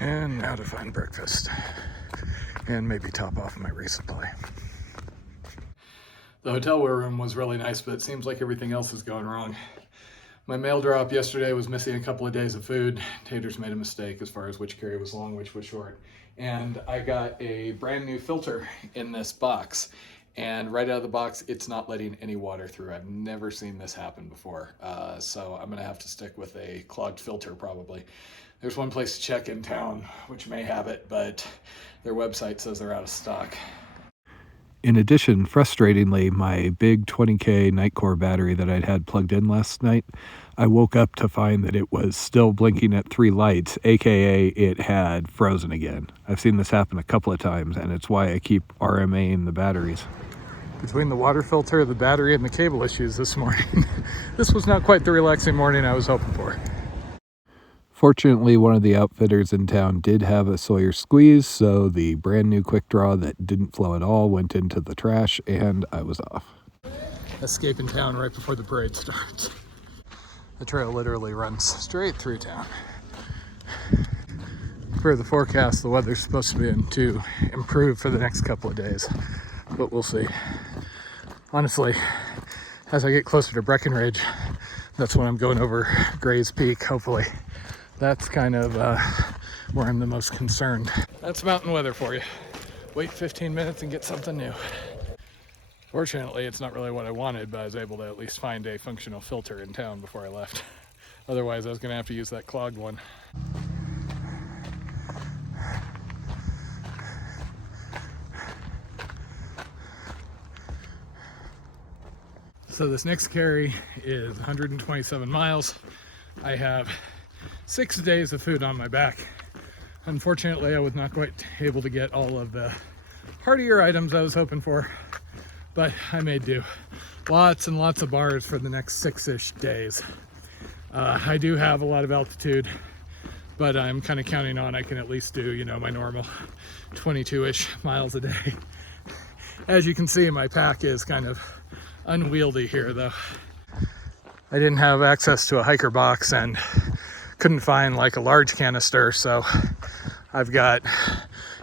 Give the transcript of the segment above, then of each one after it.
And now to find breakfast and maybe top off my resupply. The hotel room was really nice, but it seems like everything else is going wrong. My mail drop yesterday was missing a couple of days of food. Taters made a mistake as far as which carry was long, which was short. And I got a brand new filter in this box. And right out of the box, it's not letting any water through. I've never seen this happen before. So I'm gonna have to stick with a clogged filter probably. There's one place to check in town, which may have it, but their website says they're out of stock. In addition, frustratingly, my big 20K Nightcore battery that I'd had plugged in last night, I woke up to find that it was still blinking at 3 lights, aka it had frozen again. I've seen this happen a couple of times, and it's why I keep RMAing the batteries. Between the water filter, the battery, and the cable issues this morning, this was not quite the relaxing morning I was hoping for. Fortunately, one of the outfitters in town did have a Sawyer squeeze, so the brand new quick draw that didn't flow at all went into the trash, and I was off. Escaping town right before the parade starts. The trail literally runs straight through town. Per the forecast, the weather's supposed to improve for the next couple of days, but we'll see. Honestly, as I get closer to Breckenridge, that's when I'm going over Gray's Peak, hopefully. That's kind of where I'm the most concerned. That's mountain weather for you. Wait 15 minutes and get something new. Fortunately, it's not really what I wanted, but I was able to at least find a functional filter in town before I left. Otherwise, I was going to have to use that clogged one. So this next carry is 127 miles. I have 6 days of food on my back. Unfortunately, I was not quite able to get all of the heartier items I was hoping for, but I made do. Lots and lots of bars for the next 6-ish days. I do have a lot of altitude, but I'm kind of counting on I can at least do, my normal 22-ish miles a day. As you can see, my pack is kind of unwieldy here, though. I didn't have access to a hiker box and couldn't find like a large canister, so I've got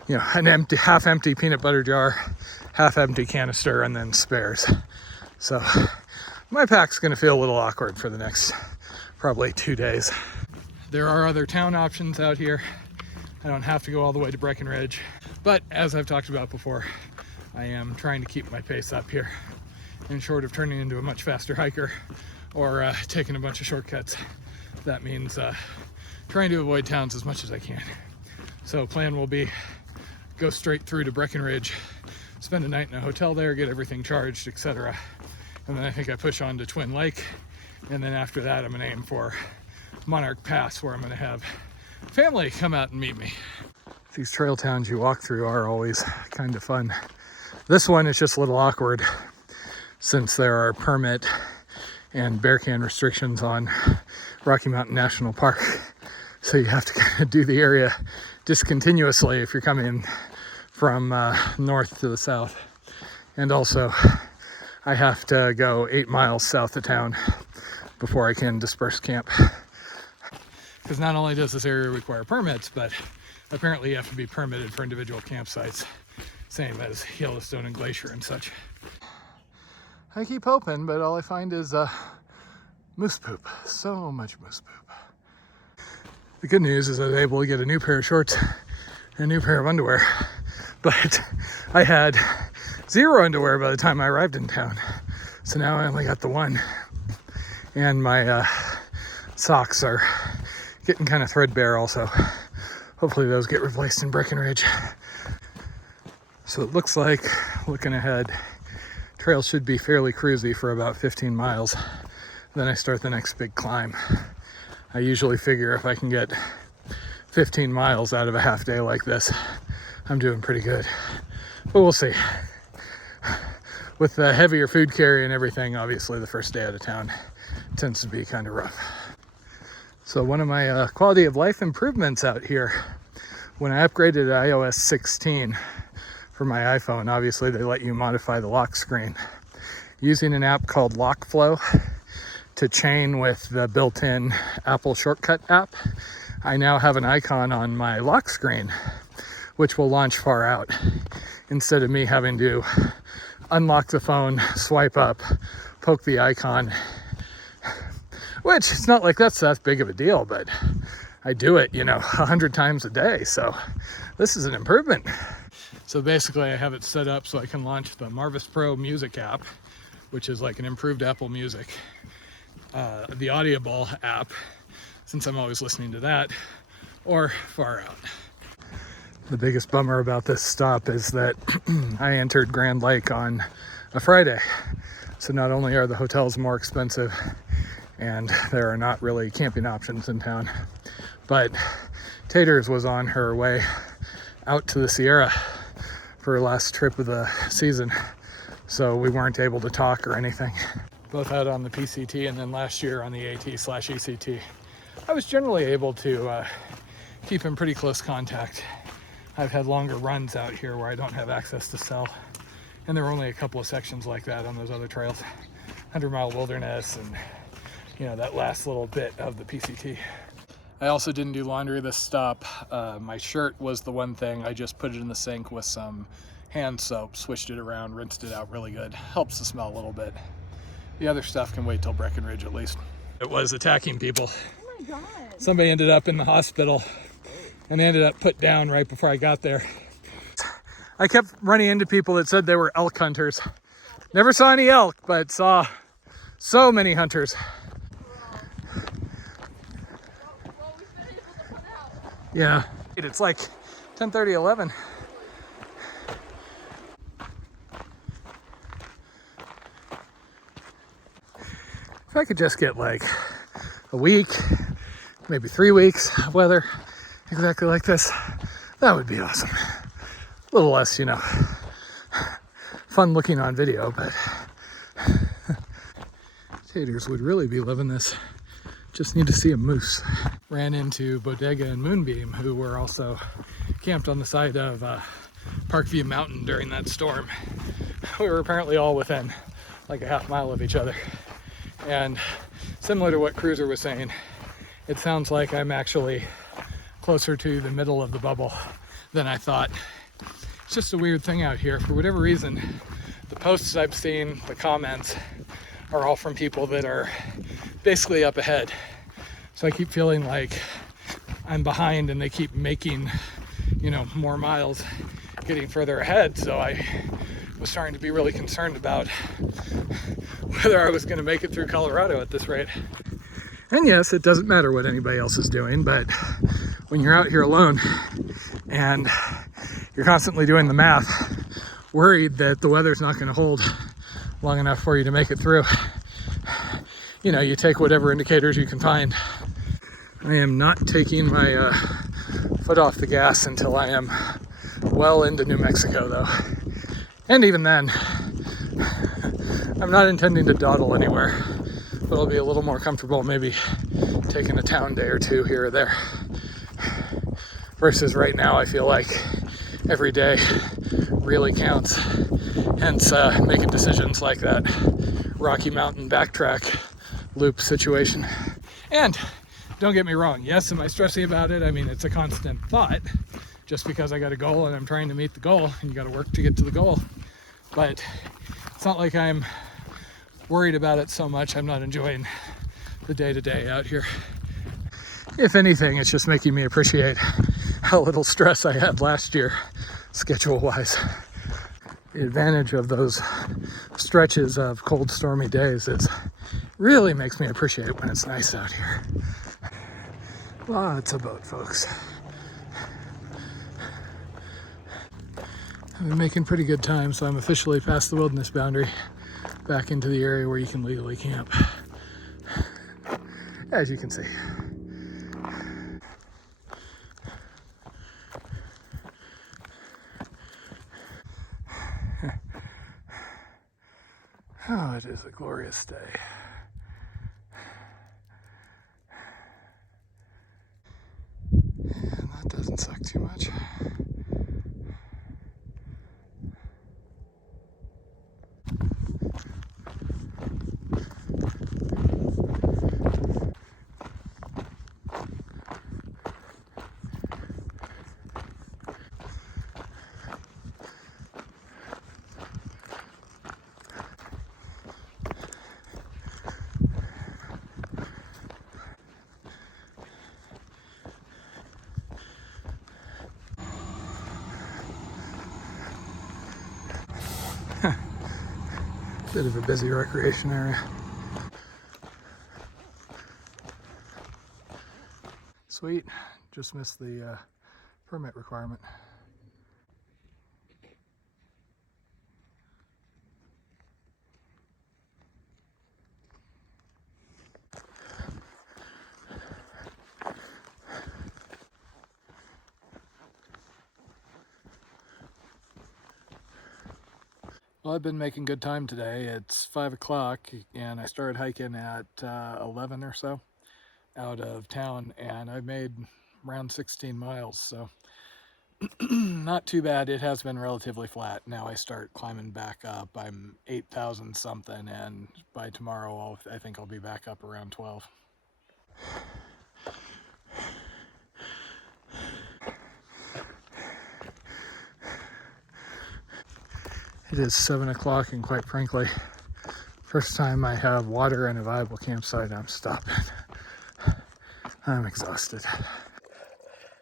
an half empty peanut butter jar, half empty canister, and then spares. So my pack's gonna feel a little awkward for the next probably 2 days. There are other town options out here. I don't have to go all the way to Breckenridge, but as I've talked about before, I am trying to keep my pace up here. And short of turning into a much faster hiker or taking a bunch of shortcuts, that means trying to avoid towns as much as I can. So plan will be go straight through to Breckenridge, spend a night in a hotel there, get everything charged, etc. And then I think I push on to Twin Lake, and then after that I'm gonna aim for Monarch Pass, where I'm gonna have family come out and meet me. These trail towns you walk through are always kind of fun. This one is just a little awkward since there are permit and bear can restrictions on Rocky Mountain National Park. So you have to kind of do the area discontinuously if you're coming from north to the south. And also, I have to go 8 miles south of town before I can disperse camp. Because not only does this area require permits, but apparently you have to be permitted for individual campsites, same as Yellowstone and Glacier and such. I keep hoping, but all I find is moose poop. So much moose poop. The good news is I was able to get a new pair of shorts and a new pair of underwear, but I had 0 underwear by the time I arrived in town. So now I only got the one, and my socks are getting kind of threadbare also. Hopefully those get replaced in Breckenridge. So it looks like, looking ahead, trail should be fairly cruisy for about 15 miles. Then I start the next big climb. I usually figure if I can get 15 miles out of a half day like this, I'm doing pretty good. But we'll see. With the heavier food carry and everything, obviously the first day out of town tends to be kind of rough. So one of my quality of life improvements out here, when I upgraded to iOS 16 for my iPhone, obviously they let you modify the lock screen. Using an app called LockFlow to chain with the built-in Apple shortcut app, I now have an icon on my lock screen, which will launch far out, instead of me having to unlock the phone, swipe up, poke the icon, which it's not like that's that big of a deal, but I do it, 100 times a day. So this is an improvement. So basically I have it set up so I can launch the Marvis Pro Music app, which is like an improved Apple Music, the Audible app, since I'm always listening to that, or far out. The biggest bummer about this stop is that I entered Grand Lake on a Friday. So not only are the hotels more expensive and there are not really camping options in town, but Taters was on her way out to the Sierra for her last trip of the season. So we weren't able to talk or anything. Both out on the PCT and then last year on the AT/ECT. I was generally able to keep in pretty close contact. I've had longer runs out here where I don't have access to cell. And there were only a couple of sections like that on those other trails. 100-mile wilderness and, that last little bit of the PCT. I also didn't do laundry this stop. My shirt was the one thing. I just put it in the sink with some hand soap, switched it around, rinsed it out really good. Helps the smell a little bit. The other stuff can wait till Breckenridge at least. It was attacking people. Oh my God. Somebody ended up in the hospital and they ended up put down right before I got there. I kept running into people that said they were elk hunters. Never saw any elk, but saw so many hunters. Well, we've been able to put out. Yeah, it's like 10:30, 11. If I could just get like a week, maybe 3 weeks of weather exactly like this, that would be awesome. A little less, fun looking on video, but Taters would really be loving this. Just need to see a moose. Ran into Bodega and Moonbeam, who were also camped on the side of Parkview Mountain during that storm. We were apparently all within like a half mile of each other. And similar to what Cruiser was saying, it sounds like I'm actually closer to the middle of the bubble than I thought. It's just a weird thing out here. For whatever reason, the posts I've seen, the comments, are all from people that are basically up ahead. So I keep feeling like I'm behind and they keep making, more miles, getting further ahead. So I was starting to be really concerned about whether I was going to make it through Colorado at this rate. And yes, it doesn't matter what anybody else is doing, but when you're out here alone and you're constantly doing the math, worried that the weather's not going to hold long enough for you to make it through, you take whatever indicators you can find. I am not taking my foot off the gas until I am well into New Mexico, though. And even then, I'm not intending to dawdle anywhere, but I'll be a little more comfortable maybe taking a town day or two here or there. Versus right now, I feel like every day really counts. Hence, making decisions like that Rocky Mountain backtrack loop situation. And don't get me wrong, yes, am I stressing about it? I mean, it's a constant thought. Just because I got a goal and I'm trying to meet the goal, and you got to work to get to the goal. But it's not like I'm worried about it so much. I'm not enjoying the day-to-day out here. If anything, it's just making me appreciate how little stress I had last year, schedule-wise. The advantage of those stretches of cold, stormy days is really makes me appreciate when it's nice out here. Lots of boat folks. I've been making pretty good time, so I'm officially past the wilderness boundary, back into the area where you can legally camp, as you can see. Oh, it is a glorious day. And that doesn't suck too much. Bit of a busy recreation area. Sweet, just missed the permit requirement. Well, I've been making good time today. It's 5 o'clock and I started hiking at 11 or so out of town, and I've made around 16 miles, so not too bad. It has been relatively flat. Now I start climbing back up. I'm 8,000 something, and by tomorrow I think I'll be back up around 12. It is 7 o'clock, and quite frankly, first time I have water and a viable campsite, I'm stopping. I'm exhausted.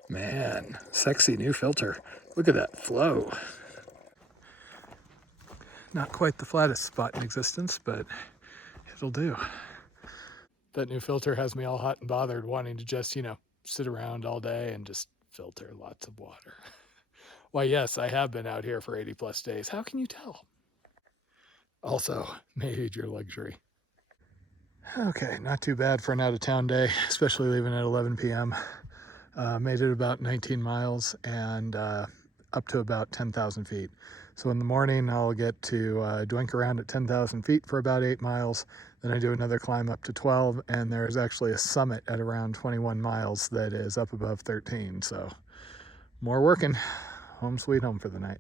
Man, sexy new filter. Look at that flow. Not quite the flattest spot in existence, but it'll do. That new filter has me all hot and bothered, wanting to just, sit around all day and just filter lots of water. Why, yes, I have been out here for 80 plus days. How can you tell? Also, major luxury. Okay, not too bad for an out-of-town day, especially leaving at 11 p.m. Made it about 19 miles and up to about 10,000 feet. So in the morning, I'll get to doink around at 10,000 feet for about 8 miles. Then I do another climb up to 12, and there's actually a summit at around 21 miles that is up above 13. So more working. Home sweet home for the night.